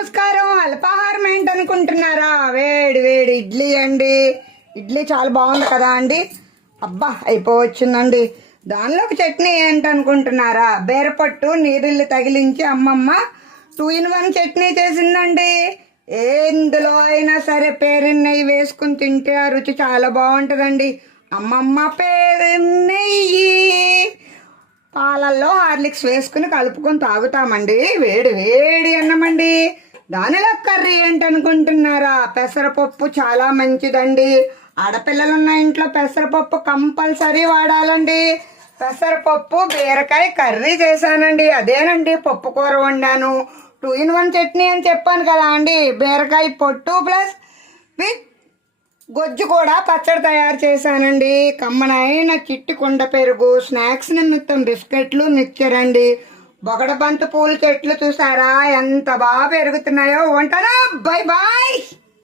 నమస్కారం. అల్పాహారం ఏంటనుకుంటున్నారా? వేడి వేడి ఇడ్లీ అండి. ఇడ్లీ చాలా బాగుంది కదా అండి. అబ్బా అయిపోవచ్చిందండి. దానిలోకి చట్నీ ఏంటనుకుంటున్నారా? బీరపట్టు నీరిల్లు తగిలించి అమ్మమ్మ 2-in-1 చట్నీ చేసిందండి. ఎందులో అయినా సరే పేరున్న నెయ్యి వేసుకుని తింటే ఆ రుచి చాలా బాగుంటుందండి. అమ్మమ్మ పేరున్నెయ్యి. పాలల్లో హార్లిక్స్ వేసుకుని కలుపుకొని తాగుతామండి. వేడి వేడి అన్నమండి. దానిలో కర్రీ ఏంటనుకుంటున్నారా? పెసరపప్పు చాలా మంచిదండి. ఆడపిల్లలున్న ఇంట్లో పెసరపప్పు కంపల్సరీ వాడాలండి. పెసరపప్పు బీరకాయ కర్రీ చేశానండి. అదేనండి పప్పు కూర వండాను. 2-in-1 చట్నీ అని చెప్పాను కదా అండి. బీరకాయ పొట్టు ప్లస్ విత్ గొజ్జు కూడా పచ్చడి తయారు చేశానండి. కమ్మనైన చిట్టి కుండ పెరుగు, స్నాక్స్ నిమిత్తం బిస్కెట్లు, మిక్చర్ అండి. బొగడబంతి పూల చెట్లు చూసారా ఎంత బాగా పెరుగుతున్నాయో. ఉంటారా? Bye bye.